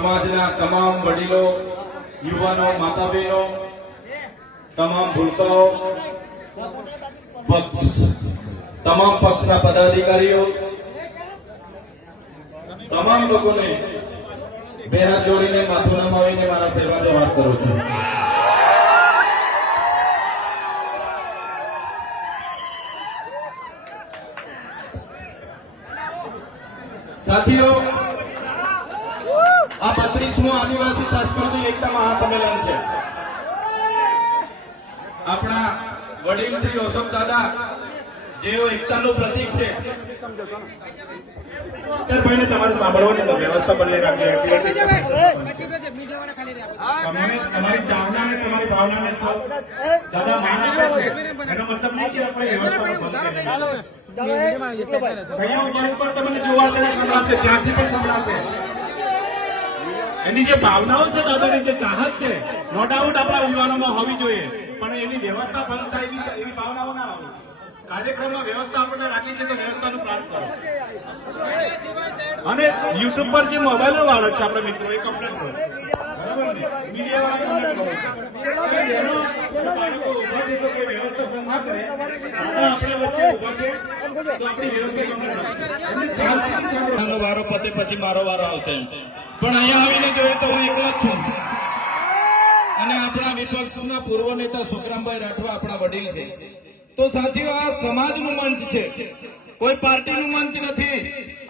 સમાજના તમામ વડીલો, યુવાનો માતા તમામ ભૂલકાઓ તમામ પક્ષના પદાધિકારીઓ, તમામ લોકોને બે હાથ જોડીને માથું નમાવીને મારા સેવા વાત કરું છું. સાથીઓ આ બત્રીસમું આદિવાસી સાંસ્કૃતિક એકતા મહાસંમેલન છે આપણા વડીલ શ્રી અશોક દાદા જેઓ એકતાનું પ્રતીક છે ભાઈને તમારે સાંભળવાની વ્યવસ્થા બદલી રાખી તમારી ચાવના ને તમારી ભાવના ને દાદા માન આપે છે એનો મતલબ નહીં કે આપણે વ્યવસ્થા અહીંયા ઉપર તમને જોવાશે ને સંભળાશે ત્યાંથી પણ સંભળાશે એની જે ભાવનાઓ છે દાદાની જે ચાહત છે નો ડાઉટ આપણા યુવાનોમાં હોવી જોઈએ પણ એની વ્યવસ્થા બંધ થાય એવી એવી ભાવનાઓ ના આવે કાર્યક્રમમાં વ્યવસ્થા આપણને રાખી છે તો વ્યવસ્થાનું પ્લાન કરો અને યુટ્યુબ પર જે મોબાઈલો વાળો છે આપણે મિત્રો એ કમ્પ્લેટ કરો બરાબર ને મીડિયા વાળા એનો બાળકો ઊભા છે તો કોઈ વ્યવસ્થા બંધ ના કરે દાદા આપણે વચ્ચે ઊભા છે તો આપણી વ્યવસ્થા complete કરો. એમને શાંતિથી સાંભળો. આનો વારો પતે પછી મારો વારો આવશે. પણ અહીંયા આવીને જોઈએ તો હું એકલો જ છું. અને આપણા વિપક્ષના પૂર્વ નેતા સુખરામભાઈ રાઠવા આપણા વડીલ છે. તો સાથીઓ આ સમાજનું મંચ છે. કોઈ પાર્ટીનું મંચ નથી.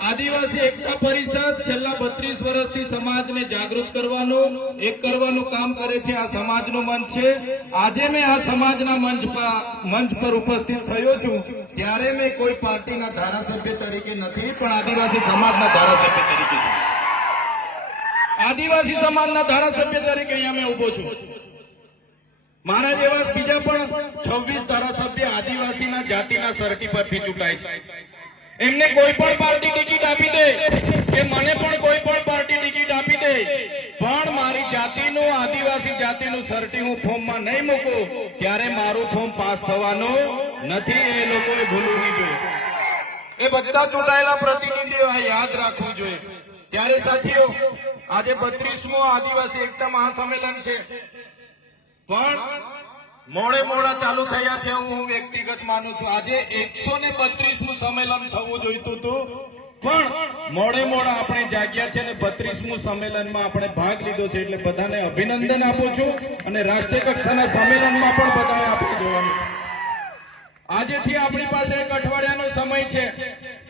આદિવાસી એકતા પરિષદ છેલ્લા બત્રીસ વર્ષથી સમાજને જાગૃત કરવાનું, એક કરવાનું કામ કરે છે. આ સમાજનું મંચ છે. આજે મેં આ સમાજના મંચ મંચ પર ઉપસ્થિત થયો છું. ત્યારે મેં કોઈ પાર્ટીના ધારાસભ્ય તરીકે નથી, પણ આદિવાસી સમાજના ધારાસભ્ય તરીકે આદિવાસી સમાજના ધારાસભ્ય તરીકે અહીંયા મેં ઊભો છું. મારા જેવા બીજા પણ છવ્વીસ ધારાસભ્ય આદિવાસીના જાતિના સર્ટી પરથી ચૂંટાય છે. એમને કોઈ પણ પાર્ટી ટિકિટ આપી દે કે મને પણ કોઈ પણ પાર્ટી ટિકિટ આપી દે, પણ મારી જાતિનું, આદિવાસી જાતિનું સર્ટી હું ફોર્મમાં નહીં મૂકું, ત્યારે મારું ફોર્મ પાસ થવાનું નથી, એ લોકોએ ભૂલવું નહીં. જોઈએ એ બધા ચૂંટાયેલા પ્રતિનિધિઓ યાદ રાખવું જોઈએ. ત્યારે સાથીઓ, આજે બત્રીસમો આદિવાસી એકતા મહાસંમેલન છે. પણ મોડે મોડા ચાલુ થયા છે હું વ્યક્તિગત માનું છું. આજે એકસો ને બત્રીસનું સંમેલન થવું જોઈતું હતું. પણ મોડે મોડા આપણે જાગ્યા છે અને બત્રીસમું સંમેલનમાં આપણે ભાગ લીધો છે એટલે બધાને અભિનંદન આપું છું અને રાષ્ટ્રીય કક્ષાના સંમેલનમાં પણ બધાએ આપણે જોવાનું આજેથી આપણી પાસે એક અઠવાડિયાનો સમય છે.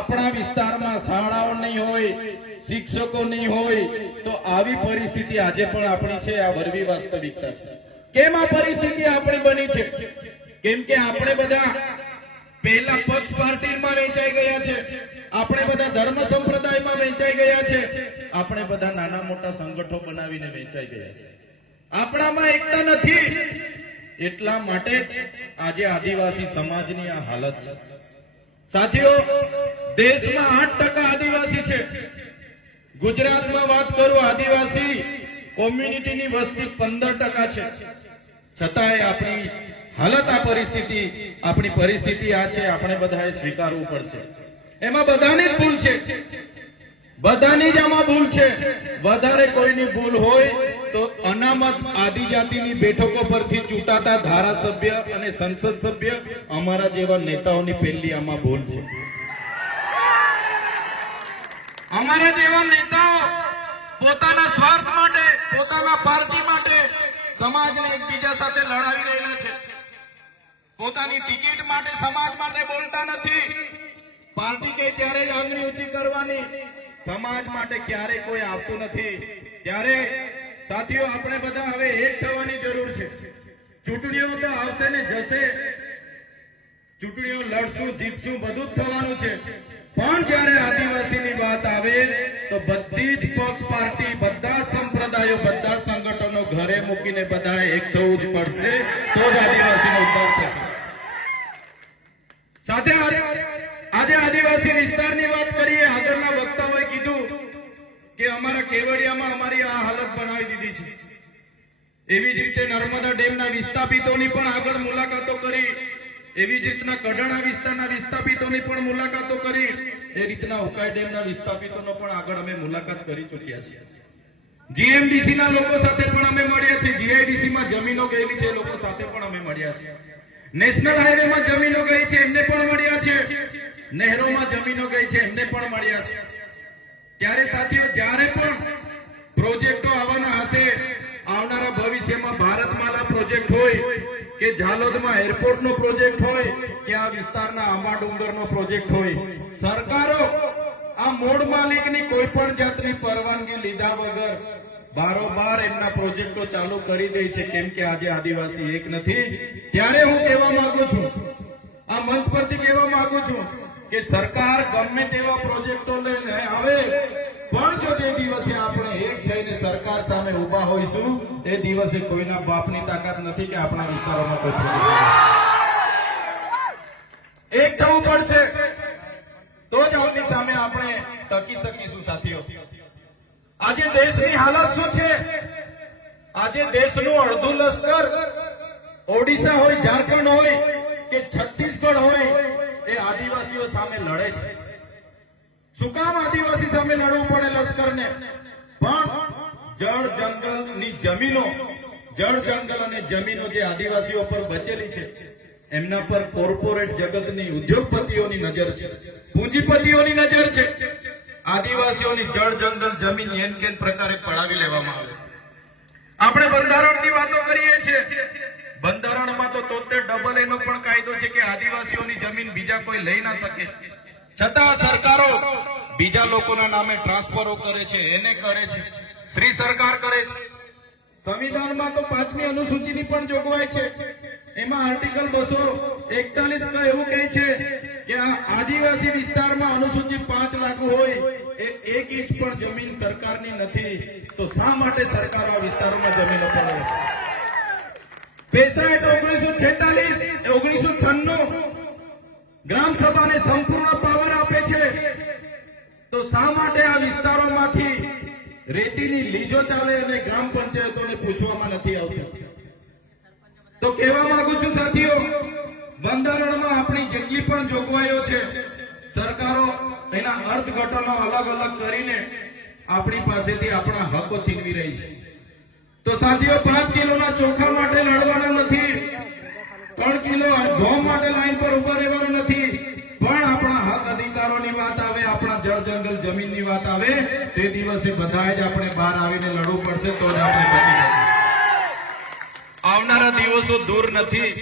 આપણા વિસ્તારમાં શાળાઓ નહીં હોય, શિક્ષકો નહીં હોય, તો આવી પરિસ્થિતિ આજે પણ આપણી છે, આ વરવી વાસ્તવિકતા છે. કેમ આ પરિસ્થિતિ આપણે બની છે? કેમ કે આપણે બધા પહેલા પક્ષ પાર્ટીમાં વેચાઈ ગયા છે, આપણે બધા ધર્મ સંપ્રદાયમાં વેચાઈ ગયા છે, આપણે બધા નાના મોટા સંગઠનો બનાવીને વેચાઈ ગયા છે. આપણામાં એકતા નથી. એટલા માટે આજે આદિવાસી સમાજની આ હાલત છે. સાથીઓ, દેશમાં આઠ ટકા આદિવાસી છે. ગુજરાતમાં વાત કરું, આદિવાસી કોમ્યુનિટીની વસ્તી પંદર ટકા છે. છતાંય આપણી હાલત આ પરિસ્થિતિ, આપણી પરિસ્થિતિ આ છે, આપણે બધાએ સ્વીકારવું પડશે. એમાં બધાની ભૂલ છે. બધાની જ આમાં ભૂલ છે. વધારે કોઈની ભૂલ હોય અનામત આદિજાતિની બેઠકો પરથી ચૂંટાતા ધારાસભ્ય અને સંસદ સભ્ય અમારા જેવા નેતાઓની પહેલી આમાં ભૂલ છે. અમારા જેવા નેતાઓ પોતાના સ્વાર્થ માટે, પોતાના પાર્ટી માટે સમાજને એકબીજા સાથે લડાવી રહેલા છે. પોતાની ટિકિટ માટે સમાજ માટે બોલતા નથી. પાર્ટી કે ત્યારે જ આંગળી ઊંચી કરવાની? સમાજ માટે ક્યારે કોઈ આવતું નથી? ત્યારે સાથીઓ, આપણે બધા હવે એક થવાની જરૂર છે. ચૂંટણીઓ તો આવશે ને જશે. ચૂંટણીઓ લડશું, જીતશું, બધું જ થવાનું છે. પણ જ્યારે આદિવાસીની વાત આવે, તો બધી જ પક્ષ પાર્ટી, બધા સંપ્રદાયો, બધા સંગઠનો ઘરે મૂકીને બધા એક થવું જ પડશે, તો જ આદિવાસીનો ઉદ્ધાર થશે. સાથે આજે આદિવાસી વિસ્તારની વાત કરીએ, આગળના વક્તા કે અમારા કેવડિયામાં અમારી આ હાલત બનાવી દીધી છે. એવી જ રીતે નર્મદા ડેમના વિસ્થાપિતોની પણ આગળ મુલાકાતો કરી, એવી જ રીતના કઢાણા વિસ્તારના વિસ્થાપિતોની પણ મુલાકાતો કરી, એ રીતના ઉકાઈ ડેમના વિસ્થાપિતોનો પણ આગળ અમે મુલાકાત કરી ચૂક્યા છીએ. જીએમડીસી ના લોકો સાથે પણ અમે મળ્યા છે જીઆઈડીસી માં જમીનો ગયેલી છે લોકો સાથે પણ અમે મળ્યા છે નેશનલ હાઈવે માં જમીનો ગઈ છે, એમને પણ મળ્યા છે. નહેરોમાં જમીનો ગઈ છે, એમને પણ મળ્યા છે. ત્યારે સાથીઓ, જ્યારે પણ પ્રોજેક્ટો આવવાના હશે, આવનારા ભવિષ્યમાં ભારતમાલા પ્રોજેક્ટ હોય કે ઝાલોદમાં એરપોર્ટનો પ્રોજેક્ટ હોય કે આ વિસ્તારના આંબા ડુંગરનો પ્રોજેક્ટ હોય, સરકારો આ મૂળ માલિકની કોઈ પણ જાતની પરવાનગી લીધા વગર બારોબાર એમના પ્રોજેક્ટો ચાલુ કરી દે છે, કેમ કે આજે આદિવાસી એક નથી. ત્યારે હું કહેવા માંગુ છું, આ મંચ પરથી કહેવા માંગુ છું કે સરકાર ગમે તેવા પ્રોજેક્ટો લઈને આવે, પણ જો તે દિવસે આપણે એક થઈને સરકાર સામે ઊભા હોઈશું, એ દિવસે કોઈના બાપની તાકાત નથી કે આપણા વિસ્તારોમાં કોઈ એક થવું પડશે. તો જ આવતી સામે આપણે ટકી શકીશું, સાથીઓ. આજે દેશની હાલત શું છે? આજે દેશનું અડધું લશ્કર ઓડિશા હોય, ઝારખંડ હોય કે છત્તીસગઢ હોય એ આદિવાસીઓ સામે લડે છે. શું કામ આદિવાસી સામે લડવું પડે લશ્કરને? પણ જળ જંગલની જમીનો, જળ જંગલ અને જમીનો જે આદિવાસીઓ પર બચેલી છે, એમના પર કોર્પોરેટ જગતની ઉદ્યોગપતિઓની નજર છે, પૂંજીપતિઓની નજર છે. આદિવાસીઓની જળ જંગલ જમીન એન કેન પ્રકારે પડાવી લેવામાં આવે છે. આપણે બંધારણની વાતો કરીએ છીએ. બંધારણમાં તો તોતેર ડબલ એનો પણ કાયદો છે કે આદિવાસીઓની જમીન બીજા કોઈ લઈ ના શકે. છતાં સરકારો બીજા લોકોના નામે ટ્રાન્સફરો કરે છે, એને કરે છે. શ્રી સરકાર કરે છે. સંવિધાનમાં તો પાંચમી અનુસૂચિની પણ જોગવાઈ છે. એમાં આર્ટિકલ બસો એકતાલીસ એવું કહે છે કે આદિવાસી વિસ્તારમાં અનુસૂચિ પાંચ લાગુ હોય એ એક ઇંચ પણ જમીન સરકારની નથી. તો શા માટે સરકાર આ વિસ્તારોમાં જમીન અપાવે છે? તો શા માટે આ નથી બંધારણમાં આપણી જેટલી પણ જોગવાઈઓ છે, સરકારો એના અર્થઘટનો અલગ અલગ કરીને આપણી પાસેથી આપણા હકો છીનવી રહી છે. તો સાથીઓ, પાંચ કિલોના ચોખા માટે લડવાના નથી. ત્રણ કિલો ઘઉં માટે લાઈન પર ઊભા રહેવાનું નથી. પણ આપણા હક અધિકારોની વાત આવે, આપણા જળ જંગલ જમીનની વાત આવે, તે દિવસે બધાએ જ આપણે બહાર આવીને લડવું પડશે, તો આપણે આવનારા દિવસો દૂર નથી.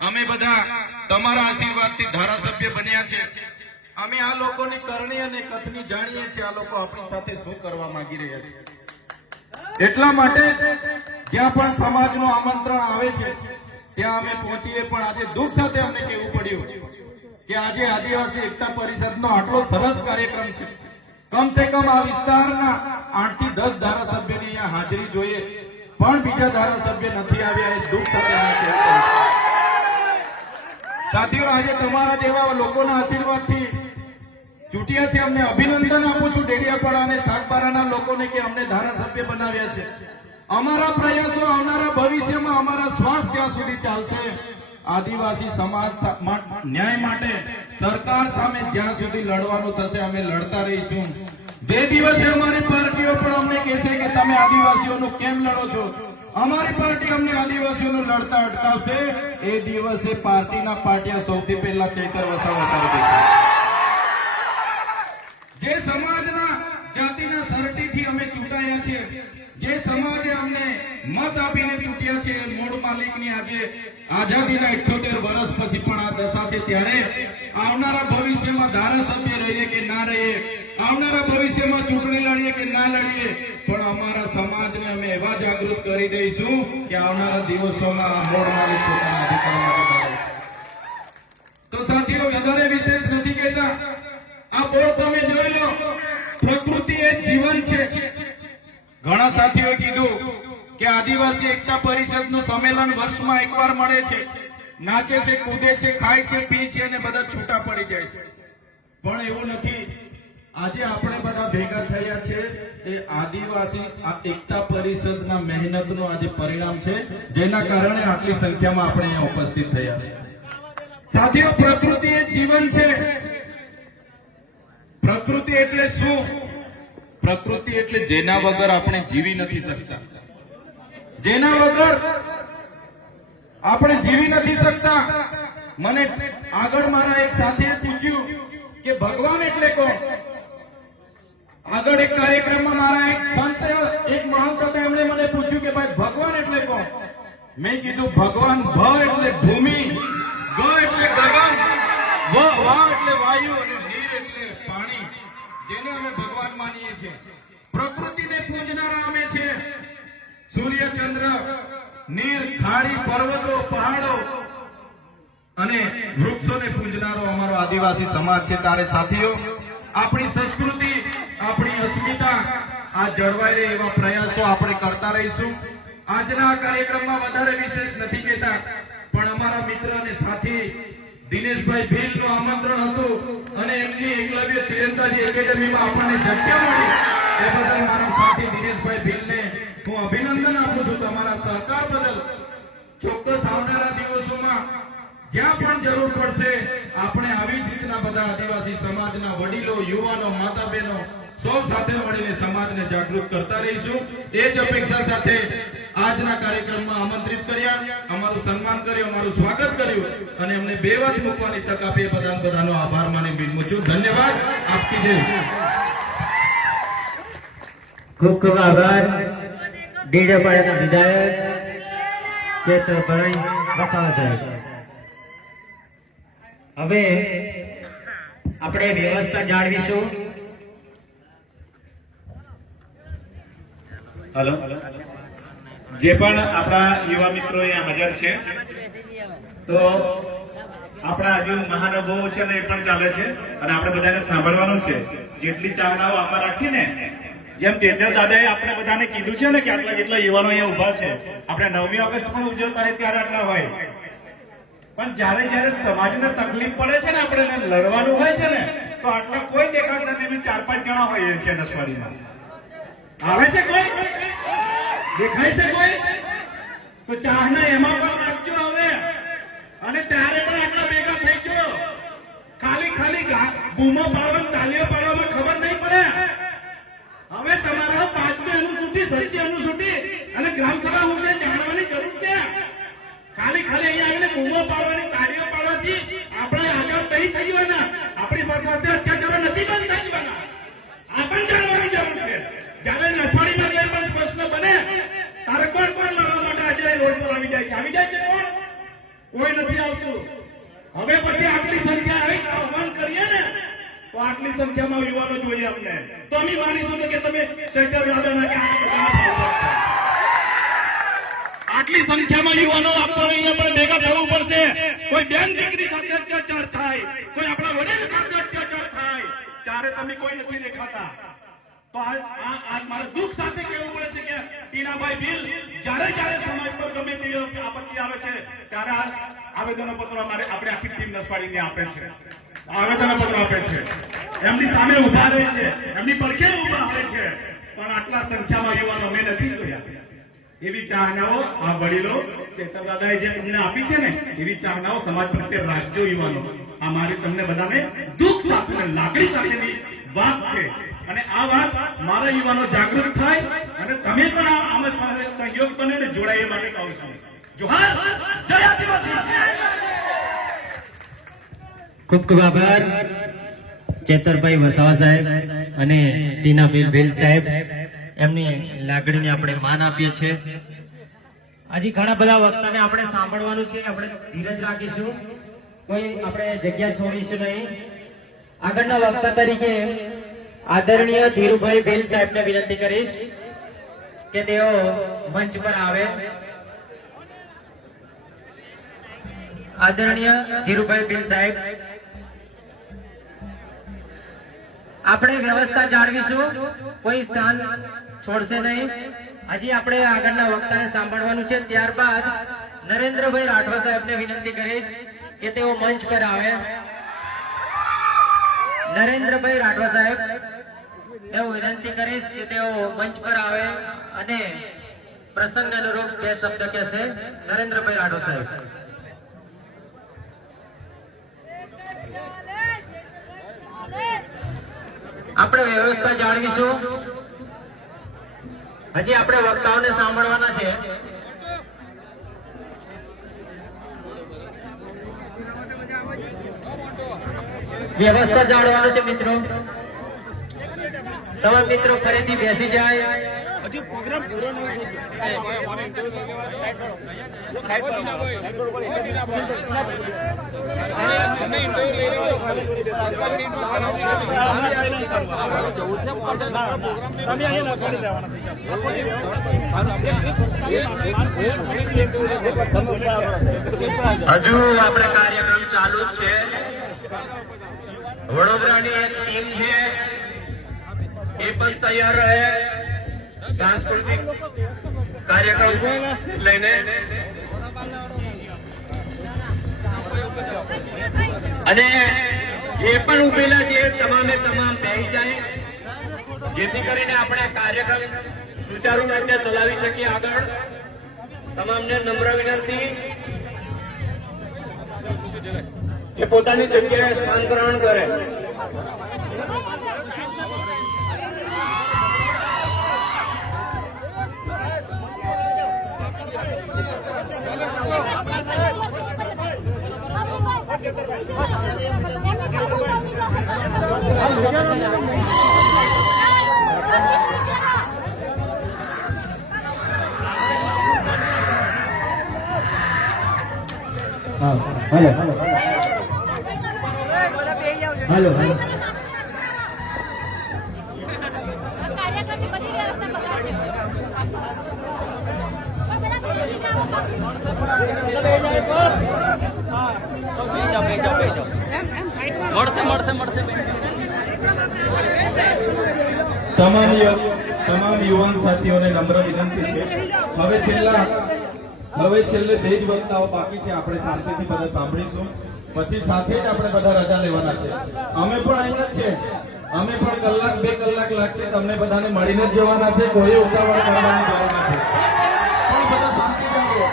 અમે બધા તમારા આશીર્વાદથી ધારાસભ્ય બન્યા છે અમે આ લોકોની કરણી અને કથની જાણીએ છીએ, આ લોકો આપણી સાથે શું કરવા માંગી રહ્યા છે? એટલા માટે જ્યાં પણ સમાજનું આમંત્રણ આવે છે, ત્યાં અમે પહોંચીએ. પણ આજે દુઃખ સાથે અમને કહેવું પડ્યું કે આજે આદિવાસી એકતા પરિષદનો આટલો સરસ કાર્યક્રમ છે. કમ સે કમ આ વિસ્તારના આઠથી દસ ધારાસભ્યની અહીંયા હાજરી જોઈએ. પણ બીજા ધારાસભ્ય નથી આવ્યા, એ દુઃખ સાથે સાથીઓ, આજે તમારા જેવા લોકોના આશીર્વાદથી ચૂંટ્યા અમને અભિનંદન આપું છું ડેડિયાપાડા અને સાગબારાના લોકોને કે અમને ધારાસભ્ય બનાવ્યા છે. અમારા પ્રયાસો આવનારા ભવિષ્યમાં અમારા શ્વાસ ત્યાં સુધી ચાલશે, આદિવાસી સમાજ ન્યાય માટે સરકાર સામે જ્યાં સુધી લડવાનું થશે, અમે લડતા રહીશું. જે દિવસે અમારી પાર્ટીઓ પણ અમને કહેશે કે તમે આદિવાસીઓનું કેમ લડો છો? અમારી પાર્ટી અમને આદિવાસીઓનું લડતા અટકાવશે. એ દિવસે પાર્ટીના પાટિયા સૌથી પહેલા ચૈતર વસાવા કરી દેશે જે સમાજના જાતિના સરટીથી અમે ચૂંટાયા છીએ. જે સમાજે અમને મત આપીને ચૂંટ્યા છે મૂળ માલિકની આજે આઝાદીના 78 વર્ષ પછી પણ આ દશા છે. ત્યારે આવનારા ભવિષ્યમાં ધારાસભ્ય રહીએ કે ના રહીએ, આવનારા ભવિષ્યમાં ચૂંટણી લડીએ કે ના લડીએ, પણ અમારા સમાજને અમે એવા જાગૃત કરી દઈશું કે આવનારા દિવસોમાં આ મૂળ માલિક પોતાના અધિકાર તો સાથીઓ, વધારે વિશેષ નથી કહેતા. આદિવાસી એકતા પરિષદનું સંમેલન વર્ષમાં એકવાર મળે છે. નાચે છે, કૂદે છે, ખાય છે, પી છે અને બધા છૂટા પડી જાય છે. પણ એવું નથી. આજે આપણે બધા ભેગા થયા છે એ આદિવાસી આ એકતા પરિષદના મહેનતનું આજે પરિણામ છે, જેના કારણે આટલી સંખ્યામાં આપણે અહીંયા ઉપસ્થિત થયા છે. સાથીઓ, પ્રકૃતિ એ જીવન છે. પ્રકૃતિ એટલે શું? પ્રકૃતિ એટલે જેના વગર આપણે જીવી નથી શકતા. જેના વગર આપણે જીવી નથી શકતા. મને આગળ મારા એક સાથીએ પૂછ્યું કે ભગવાન એટલે કોણ? આગળ એક કાર્યક્રમમાં મારા એક સંત એક મહાન હતા એમણે મને પૂછ્યું કે ભાઈ ભગવાન એટલે કોણ? મેં કીધું ભગવાન ભ એટલે ભૂમિ ગ એટલે ગગન વ વા એટલે વાયુ અને જેને અમે ભગવાન માનીએ છીએ. પ્રકૃતિને પૂજનારા અમે છે સૂર્ય, ચંદ્ર નીર ખાડી, પર્વતો, પહાડો અને વૃક્ષોને પૂજનારો અમારો આદિવાસી સમાજ છે. તારે સાથીઓ, આપણી સંસ્કૃતિ, આપણી અસ્મિતા, આ જળવાઈ રહે એવા પ્રયાસો આપણે કરતા રહીશું. આજના આ કાર્યક્રમમાં વધારે વિશેષ નથી કહેતા, પણ અમારા મિત્ર અને સાથી દિનેશભાઈ ભીલનું આમંત્રણ હતું અને એમની એકલવ્ય તીરંદાજી એકેડેમીમાં આપણને જગ્યા મળી. એ બદલ મારા સાથી દિનેશભાઈ ભીલને હું અભિનંદન આપું છું તમારા સહકાર બદલ. ચોક્કસ આવનારા દિવસોમાં જ્યાં પણ જરૂર પડશે, આપણે આવી જ રીતના બધા આદિવાસી સમાજના વડીલો, યુવાનો માતા બહેનો સૌ સાથે મળીને સમાજને જાગૃત કરતા રહીશું. એ જ અપેક્ષા સાથે આજના કાર્યક્રમમાં આમંત્રિત કર્યા, અમારું સન્માન કર્યું, અમારું સ્વાગત કર્યું અને અમને બે વાત મૂકવાની તક આપી. બધાનો બધાનો આભાર માની બિનમું છું ધન્યવાદ. આપતી જય. ખૂબ ખૂબ આભાર. વિધાયક ચેતરભાઈ વસાવા સાહેબ. હવે આપણે વ્યવસ્થા જાળવીશું. જે પણ આપણા યુવા મિત્રો અહીંયા હાજર છે, તો આપણા હજુ મહાનુભાવો છે ને એ પણ ચાલે છે અને આપણે બધાને સાંભળવાનું છે. જેટલી ચાવડાઓ આમાં રાખીને, જેમ તેજસ દાદાએ આપણે બધાને કીધું છે ને કે આટલા જેટલા યુવાનો અહીંયા ઊભા છે, આપણે નવમી ઓગસ્ટ પણ ઉજવતા હોય ત્યારે આટલા હોય. પણ જ્યારે જ્યારે સમાજને તકલીફ પડે છે ને આપણે લડવાનું હોય છે ને, તો આટલા કોઈ દેખાતા અમે ચાર પાંચ જણા હોઈએ છીએ નસવાડીમાં. આવે છે કોઈ? દેખાય છે કોઈ? તો ચાહના એમાં પણ નાખજો હવે. અને ત્યારે પણ આટલા ભેગા થઈ જો ખાલી ખાલી બૂમો પાડો તાલીઓ પાડવામાં ખબર નહીં પડે હવે તમારા પાંચમી અનુસૂચિ સચ્ચી અનુસૂચિ અને ગ્રામ સભા વિશે જાણવાની જરૂર છે ખાલી ખાલી અહીંયા આવીને બૂમો પાડવાની તાળીઓ પાડવાથી આપણે આઝાદ નહીં થઈ જવાના આપણી પાસે અત્યારે અત્યાચારો નથી બંધ થઈ જવાના આ પણ જાણવાની જરૂર છે જ્યારે નસવાડીમાં કોઈ પણ પ્રશ્ન બને તારે કોણ કોણ લડવા માટે આજે રોડ પર આવી જાય છે આવી જાય છે કોણ કોઈ નથી આવતું હવે પછી આટલી સંખ્યા આવી આહવાન કરીએ ને તો સંખ્યામાં યુવાનો જોઈએ અમને. તો અમે માનીશું કે તમે શંકર દાદાના કે. આટલી સંખ્યામાં યુવાનો આપણને અહીંયા પણ ભેગા થવું પડશે. કોઈ બેન દીકરી સાથે અત્યાચાર થાય, કોઈ આપણા વડીલ સાથે અત્યાચાર થાય, ત્યારે તમે કોઈ નથી દેખાતા. તો આ દુઃખ સાથે કહેવું પડે છે કે ટીનાભાઈ ભીલ જ્યારે જ્યારે સમાજ પર ગમે તેવી આપત્તિ આવે છે, ત્યારે આવેદનો પત્ર અમારે આપણે આખી ટીમ નસવાડીને આપે છે. આવેદનો પત્રો આપે છે. એમની સામે ઊભા રહે છે. એમની પડખે ઊભા રહે છે? પણ આટલા સંખ્યામાં યુવાનો મેં નથી જોયા. એવી ચાહનાઓ આ વડીલો ચેતન દાદાએ જે તમને આપી છે ને, એવી ચાહનાઓ સમાજ પ્રત્યે રાખજો યુવાનો. આ મારી તમને બધાને દુઃખ સાથે લાગણી સાથેની વાત છે. અને આ વાત મારા યુવાનો જાગૃત થાય અને તમે પણ આમાં સહયોગ બને ને જોડાય એ માટે કહું છું જોહાર! જય આદિવાસી! ખૂબ ખૂબ આભાર. ચેતરભાઈ વસાવા સાહેબ અને ટીના ભીલ ભીલ સાહેબ. એમની લાગણીને આપણે માન આપીએ છીએ. હજી ઘણા બધા વક્તાને આપણે સાંભળવાનું છે. આપણે ધીરજ રાખીશું. કોઈ આપણે જગ્યા છોડીશું નહીં. આગળના વક્તા તરીકે આદરણીય ધીરુભાઈ ભીલ સાહેબને વિનંતી કરીશ કે તેઓ મંચ પર આવે. આદરણીય ધીરુભાઈ ભીલ સાહેબ આપણે વ્યવસ્થા જાળવીશું. કોઈ સ્થાન છોડશે નહીં. હજી આપણે આગળના વક્તાને સાંભળવાનું છે. ત્યારબાદ નરેન્દ્રભાઈ રાઠવા સાહેબને વિનંતી કરીશ કે તેઓ મંચ પર આવે. નરેન્દ્રભાઈ રાઠવા સાહેબ, તેઓ વિનંતી કરીશ કે તેઓ મંચ પર આવે અને પ્રસંગ અનુરૂપ બે શબ્દ કહેશે. નરેન્દ્રભાઈ રાઠવા સાહેબ. આપણે વ્યવસ્થા જાળવીશું. હજી આપણે વક્તાઓને સાંભળવાના છે. વ્યવસ્થા જાળવવાનું છે મિત્રો. તમે મિત્રો ફરીથી બેસી જાય. હજુ આપણે કાર્યક્રમ ચાલુ જ છે. વડોદરાની એક ટીમ છે. એ પણ તૈયાર રહે. સાંસ્કૃતિક કાર્યક્રમ લઈને અને જે પણ ઉભેલા છે તમામે તમામ બેસી જાય. જેથી કરીને આપણે કાર્યક્રમ સુચારુ રીતે ચલાવી શકીએ આગળ. તમામને નમ્ર વિનંતી. કે પોતાની જગ્યાએ સ્થાન ગ્રહણ કરે. હાલો હાલો હાલો કાર્યક્રમની તમામ યુવાન સાથીઓને નમ્ર વિનંતી છે. હવે છેલ્લા, હવે છેલ્લે બે જ વક્તાઓ બાકી છે. આપણે શાંતિથી બધા સાંભળીશું. પછી સાથે જ આપણે બધા રજા લેવાના છે. અમે પણ અહીંયા છે. અમે પણ કલાક, બે કલાક લાગશે. તમને બધાને મળીને જ જવાના છે. કોઈ ઉતાવળ કરવાની જરૂર નથી પણ બધા શાંતિથી રહો.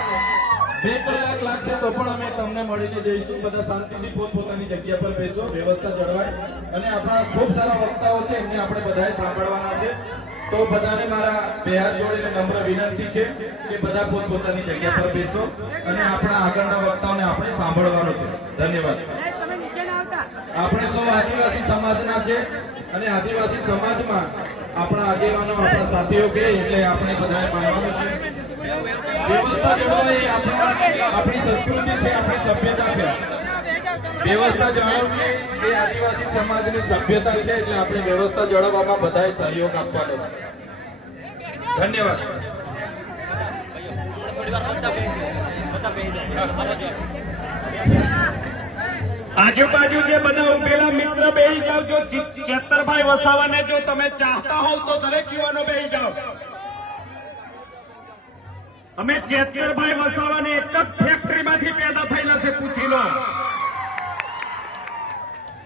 બે કલાક લાગશે તો પણ અમે તમને મળીને જઈશું બધા શાંતિથી પોતપોતાની જગ્યા પર બેસો વ્યવસ્થા જળવાય. અને આપણા ખૂબ સારા વક્તાઓ છે એમને આપણે બધાએ સાંભળવાના છે. તો બધાને મારા બે હાથ જોડીને નમ્ર વિનંતી છે કે બધા પોતપોતાની જગ્યા પર બેસો અને આપણા આગળના વક્તાઓને આપણે સાંભળવાનો છે. ધન્યવાદ. આપણે સૌ આદિવાસી સમાજના છે અને આદિવાસી સમાજમાં આપણા આગેવાનો આપણા સાથીઓ કે એટલે આપણે બધાએ માનવાનું છે. વ્યવસ્થા જળવાય આપણી સંસ્કૃતિ છે, આપણી સભ્યતા છે. વ્યવસ્થા જાળવવી એ આદિવાસી સમાજની સભ્યતા છે, એટલે આપણે વ્યવસ્થા જાળવવામાં બધાએ સહયોગ આપવાનો છે. ધન્યવાદ. આજુબાજુ જે બધા ઉભેલા મિત્ર બેહી જાવ જો ચેતરભાઈ વસાવાને જો તમે ચાહતા હોવ તો દરેક યુવાનો બેહી જાવ અમે ચેતરભાઈ વસાવાને એક જ ફેક્ટરીમાંથી પેદા થયેલા છે, પૂછી લો.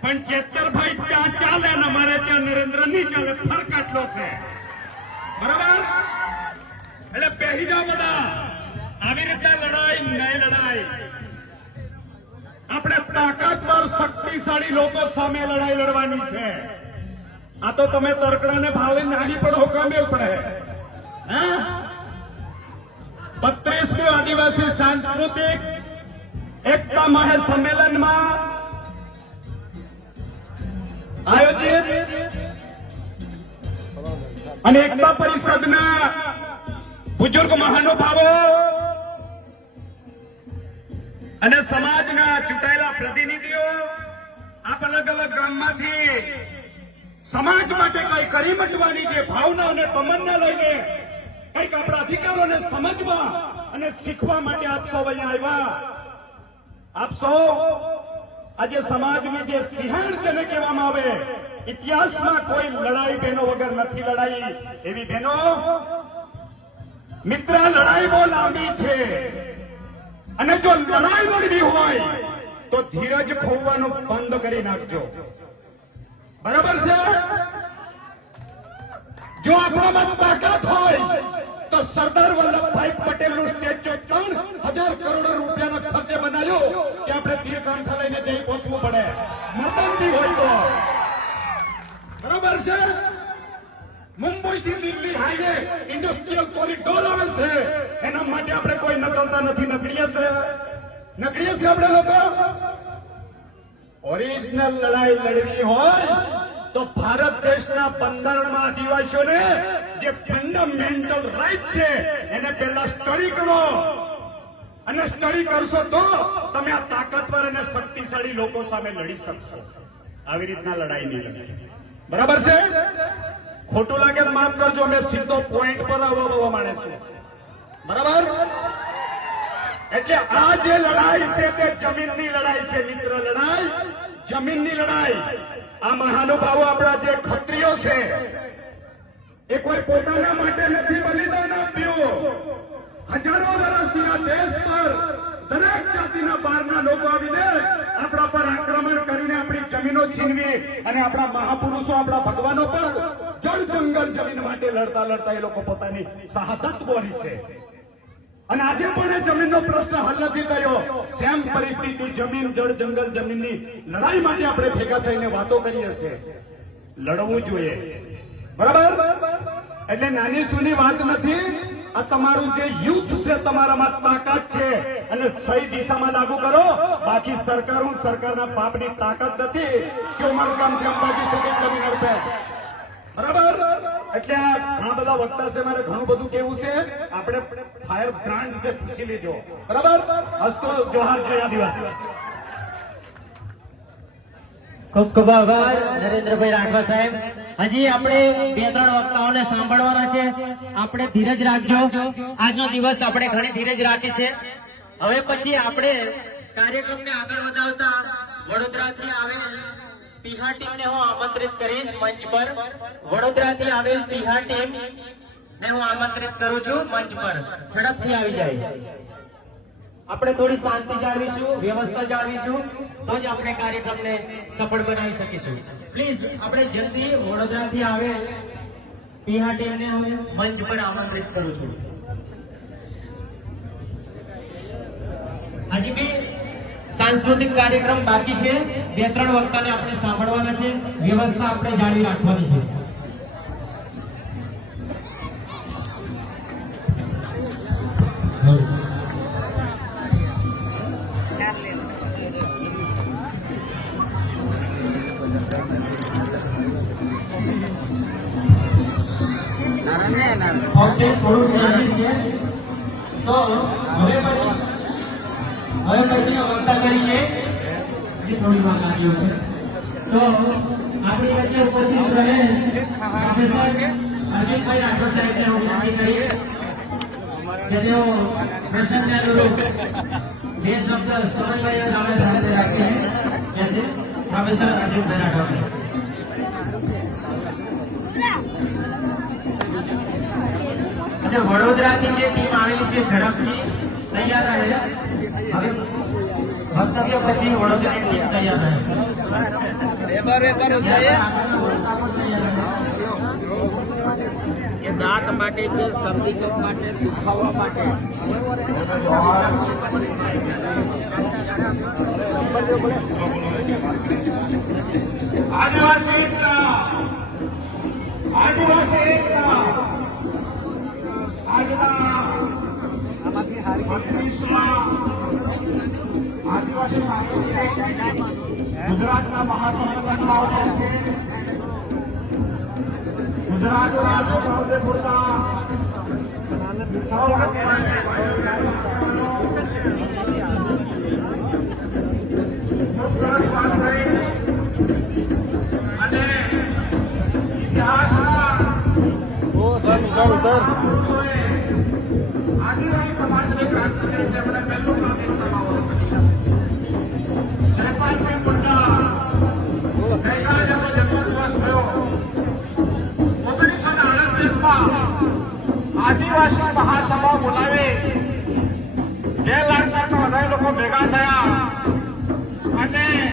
પણ ચેતરભાઈ ત્યાં ચાલે ને અમારે ત્યાં નરેન્દ્ર નહીં ચાલે, ફરક આટલો છે. બરાબર? એટલે પહેરી જાઓ બધા. આવી રીતે લડાઈ નહીં લડાઈ. આપણે તાકાતવર, શક્તિશાળી લોકો સામે લડાઈ લડવાની છે. આ તો તમે તરકડાને ભાવે નાની પણ હોકામે પડે. હા? બત્રીસમી આદિવાસી સાંસ્કૃતિક એકતા મહાસંમેલનમાં આયોજિત અને એકતા પરિષદના બુજુર્ગ મહાનુભાવો અને સમાજના ચૂંટાયેલા પ્રતિનિધિઓ, આપ અલગ અલગ ગામમાંથી સમાજ માટે કઈ કરી મટવાની જે ભાવના અને તમન્ના લઈને કંઈક આપણા અધિકારોને સમજવા અને શીખવા માટે આપ સૌ અહીંયા આવ્યા. આપ સૌ આજે સમાજની જે સિંહણ જેને કહેવામાં આવે, ઇતિહાસમાં કોઈ લડાઈ બહેનો વગર નથી લડાઈ. એવી બહેનો, મિત્ર લડાઈ બહુ લાંબી છે. અને જો લડાઈ લડવી હોય, તો ધીરજ ખોવાનું બંધ કરી નાખજો. બરાબર છે? જો આપણામાં તાકાત હોય તો સરદાર વલ્લભભાઈ પટેલનું સ્ટેચ્યુ ત્રણ હજાર કરોડ રૂપિયાના ખર્ચે બનાવ્યો કે આપણે તીરકાંઠા લઈને જઈ પહોંચવું પડે. મતંબી હોય તો. બરોબર છે? મુંબઈ થી દિલ્હી હાઈવે ઇન્ડસ્ટ્રીયલ કોરિડોર આવે છે. એના માટે આપણે કોઈ નકલતા નથી. નકળીએ છે? નકળીએ છે આપણે લોકો? ઓરિજિનલ લડાઈ લડવી હોય. તો ભારત દેશના બંધારણમાં આદિવાસીઓને જે ફંડામેન્ટલ રાઈટ છે, એને પહેલા સ્ટડી કરો. અને સ્ટડી કરશો તો તમે આ તાકાતવર અને શક્તિશાળી લોકો સામે લડી શકશો. આવી રીતના લડાઈ નહીં લડાઈ બરાબર છે? ખોટું લાગે માફ કરજો, અમે સીધો પોઈન્ટ પર આવવા માંડે છે બરાબર? એટલે આ જે લડાઈ છે તે જમીનની લડાઈ છે, મિત્ર લડાઈ. જમીનની લડાઈ. આ મહાનુભાવો આપણા જે ક્ષત્રિયો છે એ કોઈ પોતાના માટે નથી બલિદાન આપ્યું. હજારો વર્ષથી આ દેશ પર દરેક જાતિના બહારના લોકો આવીને આપણા પર આક્રમણ કરીને આપણી જમીનો છીનવી અને આપણા મહાપુરુષો, આપણા ભગવાનો પર જળ જંગલ જમીન માટે લડતા લડતા એ લોકો પોતાની શહાદત બોલી છે. અને આજે પણ એ જમીનનો પ્રશ્ન હલ નથી કર્યો. સેમ પરિસ્થિતિ જમીન, જળ, જંગલ, જમીનની લડાઈ માટે આપણે ભેગા થઈને વાતો કરીએ છીએ. લડવું જોઈએ. બરાબર? એટલે નાની સુની વાત નથી. આ તમારું જે યુથ છે તમારામાં તાકાત છે. અને સહી દિશામાં લાગુ કરો. બાકી સરકારો સરકારના પાપની તાકાત નથી કે મારું કામ છે અંબાજી સુધી જમીન બરાબર? એટલે આપણે સાહેબ. હજી આપણે બે ત્રણ વક્તાઓને સાંભળવાના છે. આપણે ધીરજ રાખજો. આજનો દિવસ આપણે ઘણી ધીરજ રાખી છે. હવે પછી આપણે કાર્યક્રમને આગળ વધાવતા વડોદરાથી આવેલ તિહા ટીમને હું આમંત્રિત કરીશ મંચ પર. વડોદરાથી આવેલ તિહા ટીમ ને હું આમંત્રિત કરું છું મંચ પર. ઝડપથી આવી જાય. આપણે થોડી શાંતિ જાળવીશું, વ્યવસ્થા જાળવીશું, તો જ આપણે કાર્યક્રમને સફળ બનાવી શકીશું. પ્લીઝ આપણે જલ્દી વડોદરાથી આવે તિહા ટીમને હું મંચ પર આમંત્રિત કરું છું. હજી સાંસ્કૃતિક કાર્યક્રમ બાકી છે. બે, ત્રણ વક્તાને આપણે સાંભળવાના છે. વ્યવસ્થા આપણે જાળવી રાખવાની છે. એ થોડી છે. તો આપણી વચ્ચે ઉપસ્થિત રહે પ્રોફેસર અરવિંદભાઈ રાઠોડ સાહેબને હું વિનંતી કરીશ. કે તેઓ પ્રસંગને અનુરૂપ બે શબ્દ સમન્વય દાવે સાથે રાખે જૈસે પ્રોફેસર અરવિંદભાઈ રાઠોડ સાહેબ. અને વડોદરાની જે ટીમ આવેલી છે ઝડપની તૈયાર રહે. હવે વક્તવ્ય પછી વડોદરાની ટીમ તૈયાર રહે. કે દાંત માટે છે શરદી કપ માટે દુખાવા માટે. આદિવાસી એકતા. આદિવાસી એકતા. આજના એકવીસમાં આદિવાસી સાંસ્કૃતિક ગુજરાતના મહાસંમેલનમાં આવતા છે ગુજરાતના છોટાઉદેપુરના ખૂબ સરસ વાત કરી અને ઇતિહાસના પુરુષોએ આદિવાસી સમાજની ક્રાંતિ કરી તેમણે પહેલું કામ એક સમાવો આદિવાસી મહાસભા બોલાવી. બે લાખ કરતા વધારે લોકો ભેગા થયા. અને